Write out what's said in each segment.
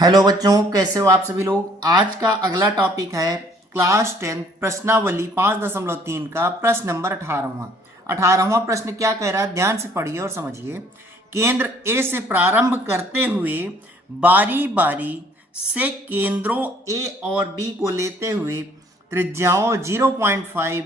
Hello बच्चों, कैसे हो आप सभी लोग। आज का अगला टॉपिक है क्लास 10 प्रश्नावली 5.3 का प्रश्न नंबर 18वां प्रश्न क्या कह रहा है, ध्यान से पढ़िए और समझिए। केंद्र ए से प्रारंभ करते हुए बारी बारी से केंद्रों ए और बी को लेते हुए त्रिज्याओं 0.5,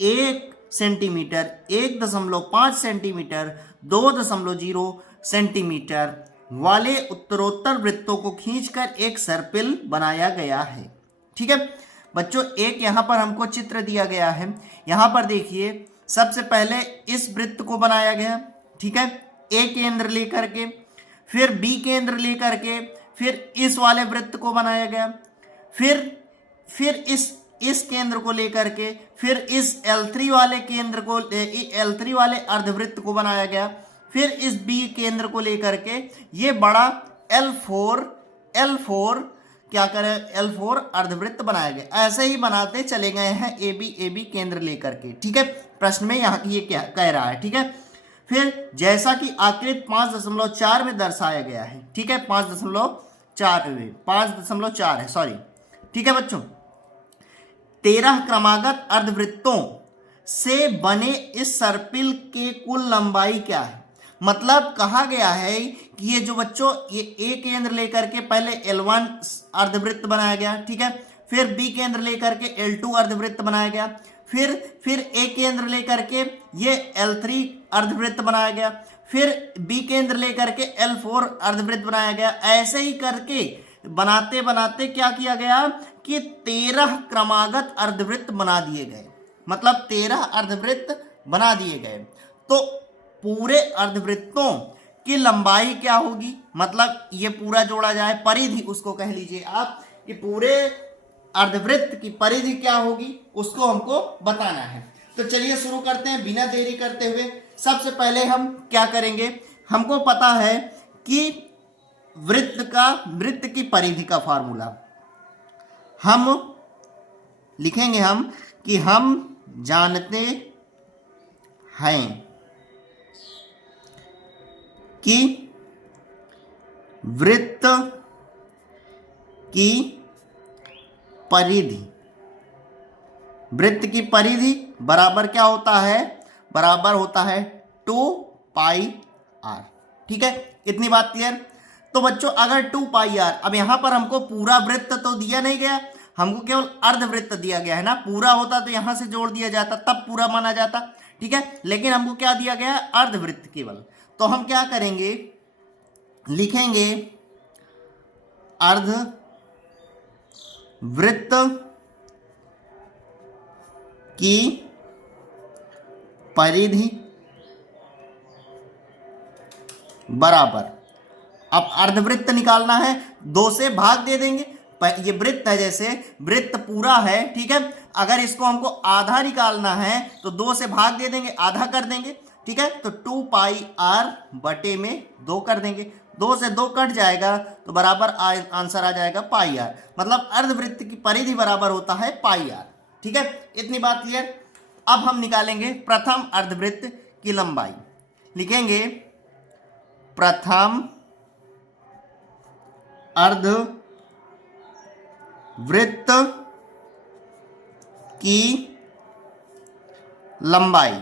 1 सेंटीमीटर, 1.5 सेंटीमीटर, 2.0 सेंटीमीटर वाले उत्तरोत्तर वृत्तों को खींचकर एक सर्पिल बनाया गया है। ठीक है बच्चों, एक यहां पर हमको चित्र दिया गया है। यहां पर देखिए, सबसे पहले इस वृत्त को बनाया गया, ठीक है, ए केंद्र लेकर के, फिर बी केंद्र लेकर के, फिर इस वाले वृत्त को बनाया गया, फिर इस केंद्र को लेकर के, फिर इस L3 वाले केंद्र को, L3 वाले अर्धवृत्त को बनाया गया, फिर इस बी केंद्र को लेकर के ये बड़ा L4 क्या करें, L4 अर्धवृत्त बनाया गया। ऐसे ही बनाते चले गए हैं ए बी केंद्र लेकर के। ठीक है, प्रश्न में यहाँ की ये क्या कह रहा है। ठीक है, फिर जैसा कि आकृति 5.4 में दर्शाया गया है। ठीक है, 5.4 है, सॉरी। ठीक है बच्चों, 13 क्रमागत अर्धवृत्तों से बने इस सर्पिल के कुल लंबाई क्या है। मतलब कहा गया है कि ये जो बच्चों, ये ए केंद्र लेकर के पहले L1 अर्धवृत्त बनाया गया, ठीक है, फिर बी केंद्र लेकर के L2 अर्धवृत्त बनाया गया, फिर ए केंद्र लेकर के ये L3 अर्धवृत्त बनाया गया, फिर बी केंद्र लेकर के L4 अर्धवृत्त बनाया गया। ऐसे ही करके बनाते बनाते क्या किया गया कि 13 क्रमागत अर्धवृत्त बना दिए गए। मतलब 13 अर्धवृत्त बना दिए गए। तो पूरे अर्धवृत्तों की लंबाई क्या होगी, मतलब ये पूरा जोड़ा जाए, परिधि उसको कह लीजिए आप, कि पूरे अर्धवृत्त की परिधि क्या होगी उसको हमको बताना है। तो चलिए शुरू करते हैं बिना देरी करते हुए। सबसे पहले हम क्या करेंगे, हमको पता है कि वृत्त की परिधि का फार्मूला हम लिखेंगे कि हम जानते हैं कि वृत्त की परिधि बराबर क्या होता है, बराबर होता है 2πr। ठीक है, इतनी बात क्लियर। तो बच्चों अगर 2πr, अब यहां पर हमको पूरा वृत्त तो दिया नहीं गया, हमको केवल अर्धवृत्त दिया गया है ना। पूरा होता तो यहां से जोड़ दिया जाता, तब पूरा माना जाता। ठीक है, लेकिन हमको क्या दिया गया है, अर्धवृत्त केवल। तो हम क्या करेंगे, लिखेंगे अर्धवृत्त की परिधि बराबर, अब अर्धवृत्त निकालना है, 2 से भाग दे देंगे। ये वृत्त है, जैसे वृत्त पूरा है, ठीक है, अगर इसको हमको आधा निकालना है तो 2 से भाग दे देंगे, आधा कर देंगे। ठीक है, तो 2πr बटे में 2 कर देंगे, 2 से 2 कट जाएगा तो बराबर आंसर आ जाएगा πr। मतलब अर्धवृत्त की परिधि बराबर होता है πr। ठीक है, इतनी बात क्लियर। अब हम निकालेंगे प्रथम अर्धवृत्त की लंबाई। लिखेंगे प्रथम अर्धवृत्त की लंबाई।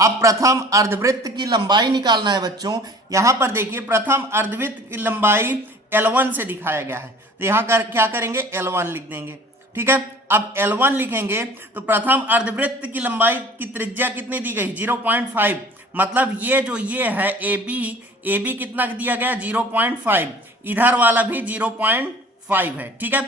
अब प्रथम अर्धवृत्त की लंबाई निकालना है बच्चों। यहां पर देखिए, प्रथम अर्धवृत्त की लंबाई L1 से दिखाया गया है, तो यहां क्या करेंगे, L1 लिख देंगे। ठीक है, अब L1 लिखेंगे तो प्रथम अर्धवृत्त की लंबाई की त्रिज्या कितनी दी गई, 0.5। मतलब ये जो ये है AB कितना दिया गया, 0.5, इधर वाला भी 0.5 है। ठीक है,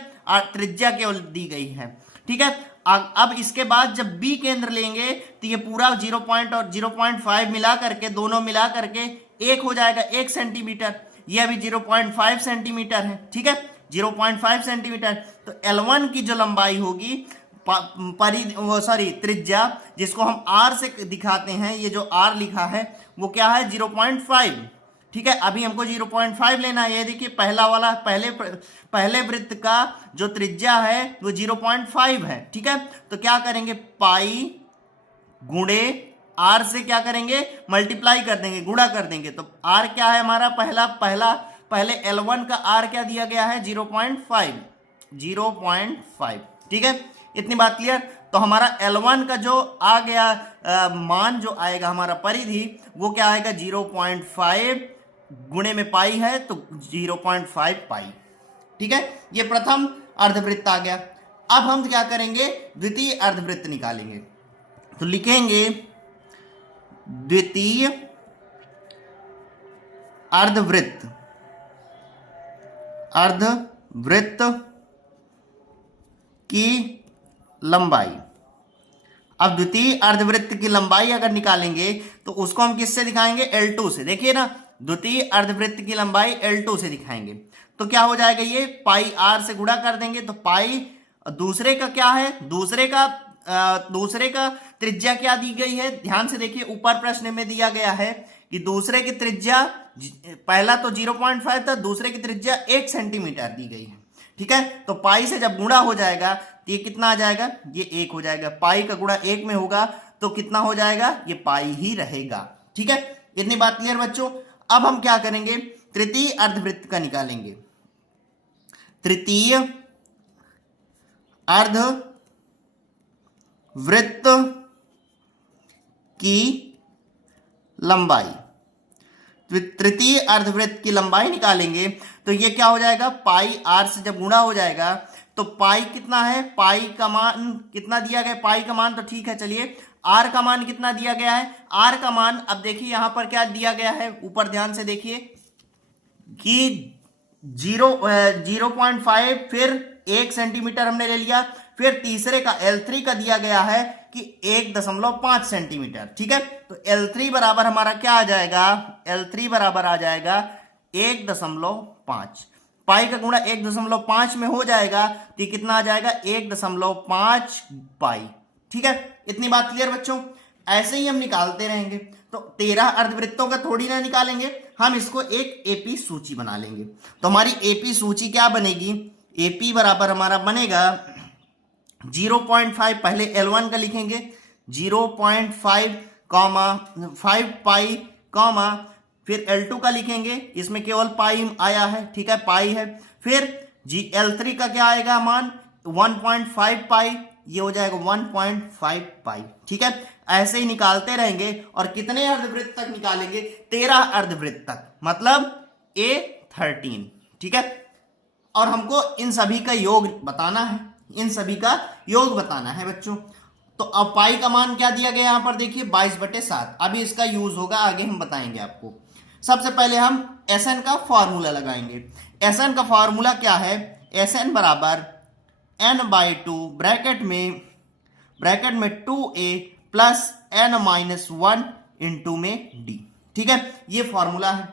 त्रिज्या केवल दी गई है। ठीक है, अब इसके बाद जब बी केंद्र लेंगे तो ये पूरा 0 और 0.5 मिला करके, दोनों मिला करके 1 हो जाएगा, 1 सेंटीमीटर। ये अभी 0.5 सेंटीमीटर है। ठीक है, 0.5 सेंटीमीटर। तो L1 की जो लंबाई होगी, त्रिज्या, जिसको हम R से दिखाते हैं, ये जो R लिखा है वो क्या है, 0.5। ठीक है, अभी हमको 0.5 लेना है। ये देखिए पहला वाला, पहले वृत्त का जो त्रिज्या है वो 0.5 है। ठीक है, तो क्या करेंगे, पाई गुणे आर से क्या करेंगे, मल्टीप्लाई कर देंगे, गुणा कर देंगे। तो आर क्या है हमारा, पहला पहले L1 का R क्या दिया गया है 0.5, 0.5, ठीक है, इतनी बात क्लियर। तो हमारा L1 का जो आ गया मान जो आएगा हमारा परिधि वो क्या आएगा 0.5 गुणे में पाई है तो 0.5 पाई, ठीक है। ये प्रथम अर्धवृत्त आ गया। अब हम क्या करेंगे, द्वितीय अर्धवृत्त निकालेंगे। तो लिखेंगे द्वितीय अर्धवृत्त, अर्धवृत्त की लंबाई। अब द्वितीय अर्धवृत्त की लंबाई अगर निकालेंगे तो उसको हम किससे दिखाएंगे, L2 से। देखिए ना, द्वितीय अर्धवृत्त की लंबाई L2 से दिखाएंगे तो क्या हो जाएगा, ये पाई R से गुणा कर देंगे तो पाई दूसरे का क्या है, दूसरे का त्रिज्या क्या दी गई है, ध्यान से देखिए ऊपर प्रश्न में दिया गया है कि दूसरे की त्रिज्या, पहला तो 0.5 था, दूसरे की त्रिज्या 1 सेंटीमीटर दी गई है, ठीक है। तो पाई से जब गुणा हो जाएगा तो ये कितना आ जाएगा, ये 1 हो जाएगा। पाई का गुणा 1 में होगा तो कितना हो जाएगा, ये पाई ही रहेगा, ठीक है। इतनी बात क्लियर बच्चों। अब हम क्या करेंगे, तृतीय अर्धवृत्त का निकालेंगे। तृतीय अर्धवृत्त की लंबाई, तृतीय अर्धवृत्त की लंबाई निकालेंगे तो ये क्या हो जाएगा, पाई R से जब गुणा हो जाएगा तो पाई कितना है, पाई का मान कितना दिया गया, पाई का मान तो ठीक है, चलिए R का मान कितना दिया गया है, R का मान अब देखिए यहां पर क्या दिया गया है, ऊपर ध्यान से देखिए कि 0.5, फिर 1 सेंटीमीटर हमने ले लिया, फिर तीसरे का L3 का दिया गया है कि 1.5 सेंटीमीटर, ठीक है। तो L3 बराबर हमारा क्या आ जाएगा, L3 बराबर आ जाएगा 1.5, पाई का गुणा 1.5 में हो जाएगा तो कितना आ जाएगा 1.5 पाई, ठीक है। इतनी बात क्लियर बच्चों। ऐसे ही हम निकालते रहेंगे। तो 13 अर्धवृत्तों का थोड़ी ना निकालेंगे, हम इसको एक एपी सूची बना लेंगे। तो हमारी एपी सूची क्या बनेगी, एपी बराबर हमारा बनेगा 0.5, पहले L1 का लिखेंगे 0.5 5 पाई कॉमा, फिर L2 का लिखेंगे, इसमें केवल पाई आया है, ठीक है, पाई है। फिर L3 का क्या आएगा मान 1.5 पाई, ये हो जाएगा 1.5 पाई, ठीक है। ऐसे ही निकालते रहेंगे और कितने अर्धवृत्त तक निकालेंगे, 13 अर्धवृत्त तक, मतलब A13, ठीक है। और हमको इन सभी का योग बताना है, इन सभी का योग बताना है बच्चों। तो अब पाई का मान क्या दिया गया यहां पर देखिए 22/7। अभी इसका यूज होगा, आगे हम बताएंगे आपको। सबसे पहले हम Sn का फॉर्मूला लगाएंगे। Sn का फॉर्मूला क्या है, Sn बराबर n/2 ब्रैकेट में 2a प्लस n-1 इंटू में d, ठीक है, ये फॉर्मूला है।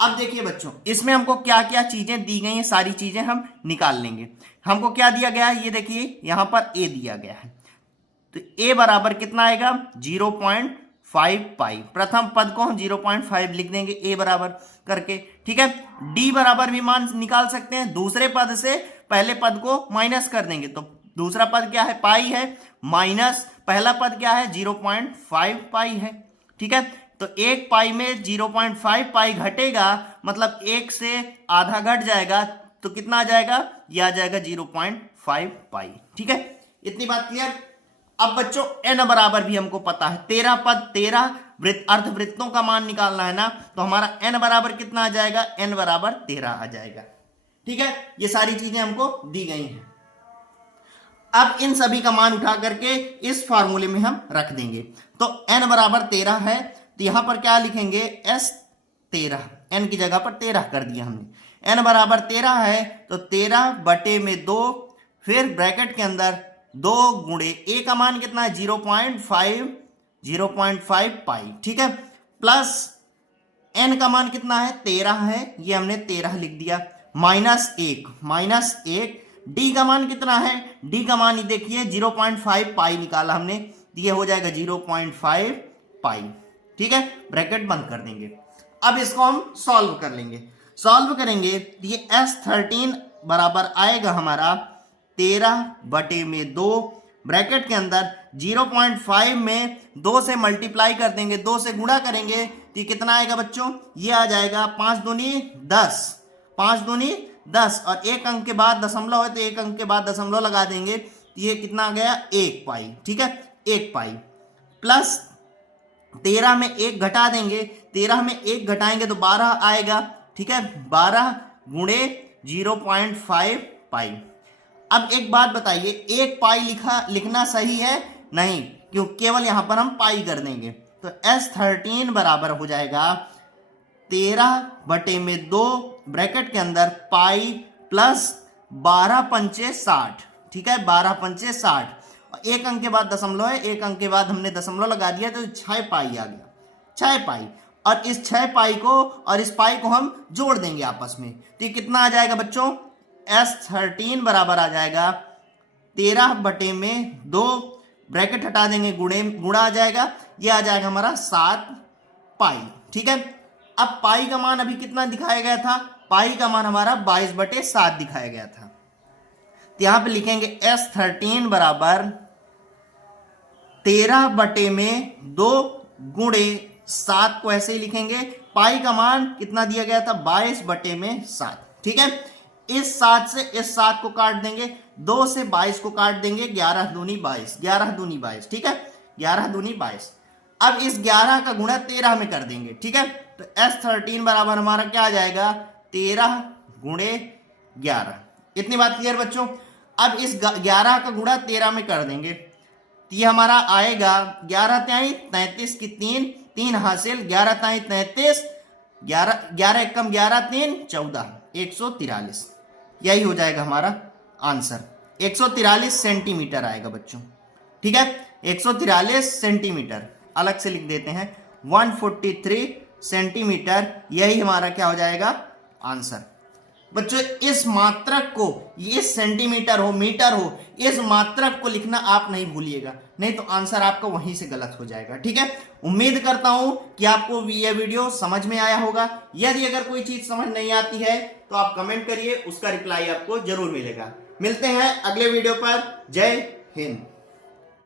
अब देखिए बच्चों, इसमें हमको क्या क्या चीजें दी गई हैं, सारी चीजें हम निकाल लेंगे। हमको क्या दिया गया है, ये देखिए यहां पर a दिया गया है, तो a बराबर कितना आएगा 0.5 पाई, प्रथम पद को हम 0.5 लिख देंगे a बराबर करके, ठीक है। d बराबर भी मान निकाल सकते हैं, दूसरे पद से पहले पद को माइनस कर देंगे, तो दूसरा पद क्या है, पाई है, माइनस पहला पद क्या है 0.5 पाई है, ठीक है। तो 1 पाई में 0.5 पाई घटेगा, मतलब 1 से आधा घट जाएगा, तो कितना आ जाएगा, ये आ जाएगा 0.5 पाई, ठीक है। इतनी बात क्लियर। अब बच्चों n बराबर भी हमको पता है, 13 पद 13 अर्धवृत्तों का मान निकालना है ना, तो हमारा n बराबर कितना आ जाएगा, n बराबर 13 आ जाएगा, ठीक है। ये सारी चीजें हमको दी गई हैं। अब इन सभी का मान उठा करके इस फार्मूले में हम रख देंगे। तो n बराबर 13 है, तो यहां पर क्या लिखेंगे S13, n की जगह पर 13 कर दिया हमने। n बराबर 13 है तो 13/2, फिर ब्रैकेट के अंदर 2 गुणे a का मान कितना है 0.5 पाई, ठीक है, प्लस n का मान कितना है 13 है, ये हमने 13 लिख दिया, माइनस 1 d का मान कितना है, d का मान देखिए 0.5 पाई निकाला हमने, ये हो जाएगा 0.5 पाई, ठीक है, ब्रैकेट बंद कर देंगे। अब इसको हम सॉल्व कर लेंगे। सॉल्व करेंगे तो ये S13 बराबर आएगा हमारा 13/2, ब्रैकेट के अंदर 0.5 में 2 से मल्टीप्लाई कर देंगे, 2 से गुणा करेंगे तो ये कितना आएगा बच्चों, ये आ जाएगा 5 दूनी 10, 5 दूनी 10 और एक अंक के बाद दशमलव है तो एक अंक के बाद दशमलव लगा देंगे तो ये कितना आ गया 1 पाई। ठीक है, 1 पाई प्लस 13 में 1 घटा देंगे, 13 में 1 घटाएंगे तो 12 आएगा। ठीक है, 12 गुणे 0.5 पाई। अब एक बात बताइए, 1 पाई लिखना सही है? नहीं, क्यों, केवल यहां पर हम पाई कर देंगे तो S13 बराबर हो जाएगा 13/2 ब्रैकेट के अंदर पाई प्लस 12 पंचे 60। ठीक है, 12 पंचे 60 और एक अंक के बाद दशमलव है, एक अंक के बाद हमने दशमलव लगा दिया तो 6 पाई आ गया, 6 पाई। और इस 6 पाई को और इस पाई को हम जोड़ देंगे आपस में तो ये कितना आ जाएगा बच्चों? S13 बराबर आ जाएगा 13/2 ब्रैकेट हटा देंगे, गुणा आ जाएगा, ये आ जाएगा हमारा 7 पाई। ठीक है, अब पाई का मान अभी कितना दिखाया गया था? पाई का मान हमारा 22/7 दिखाया गया था। तो यहां पे लिखेंगे S13 बराबर 13/2 गुणे 7 को ऐसे ही लिखेंगे। पाई का मान कितना दिया गया था? 22/7। ठीक है, इस 7 से इस 7 को काट देंगे, 2 से 22 को काट देंगे, 11 दूनी 22, 11 दूनी 22। ठीक है, 11 दूनी 22। अब इस 11 का गुणा 13 में कर देंगे। ठीक है, तो S13 बराबर हमारा क्या आ जाएगा? 13 गुणे 11। इतनी बात क्लियर बच्चों? अब इस 11 का गुणा 13 में कर देंगे तो ये हमारा आएगा 11 तिहाई 33 की 3 हासिल, 11 तिहाई 33, 11 एकम 11 3 14, 143। यही हो जाएगा हमारा आंसर। 143 सेंटीमीटर आएगा बच्चों। ठीक है, 143 सेंटीमीटर अलग से लिख देते हैं, 143 सेंटीमीटर, यही हमारा क्या हो जाएगा? आंसर। बच्चों इस मात्रक को, ये सेंटीमीटर हो मीटर हो, इस मात्रक को लिखना आप नहीं भूलिएगा, नहीं तो आंसर आपका वहीं से गलत हो जाएगा। ठीक है, उम्मीद करता हूं कि आपको यह वीडियो समझ में आया होगा। यदि अगर कोई चीज समझ नहीं आती है तो आप कमेंट करिए, उसका रिप्लाई आपको जरूर मिलेगा। मिलते हैं अगले वीडियो पर। जय हिंद।